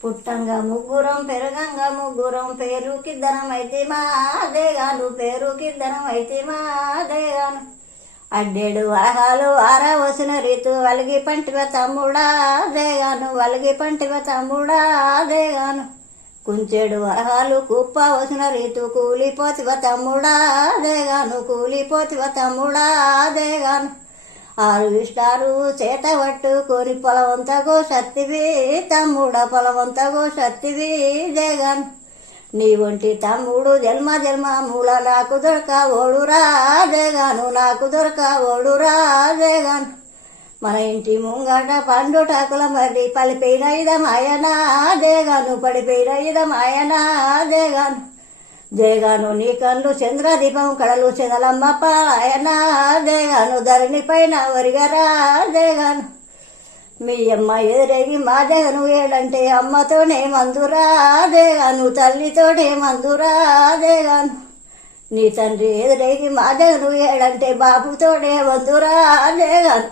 పుట్టంగా ముగ్గురం పెరగంగా ముగ్గురం పేరుకిద్దరమైతే మా దేగాను పేరుకిద్దరమైతే మా దేగాను అడ్డేడు వరహాలు ఆరవసిన రీతు వలిగి పంటివ తమ్ముడా దేగాను వలిగి పంటివ తమ్ముడా దేగాను కుంచెడు వరహాలు కుప్ప వసిన రీతు కూలిపోతివ తమ్ముడా దేగాను కూలిపోతివ తమ్ముడా దేగాను ఆరు ఇష్టారు చేత పట్టుకొని పొలవంతగో సత్తివి తమ్ముడ పొలవంతగో సత్తివి దేగాను నీ ఒంటి తమ్ముడు జన్మ జన్మ మూల నాకు దొరక ఓడురా దేగాను నాకు దొరక ఓడురా దేగాను మన ఇంటి ముంగట పండుటాకుల మరి పలిపోయిన ఇదమాయనా దేగాను పడిపోయిన ఇదమాయనా దేగాను దేగాను నీ కళ్ళు చంద్రదీపం కడలు చెదలమ్మ పాయనా దేగాను ధరణి పైన వరిగరా దేగాను మీ అమ్మ ఎదురేగి మా జగను ఏడంటే అమ్మతోనే మందురా దేగాను తల్లితోనే మందురా దేగాను నీ తండ్రి ఎదురేగి మా జగను ఏడంటే బాబుతోనే మందురా దేగాను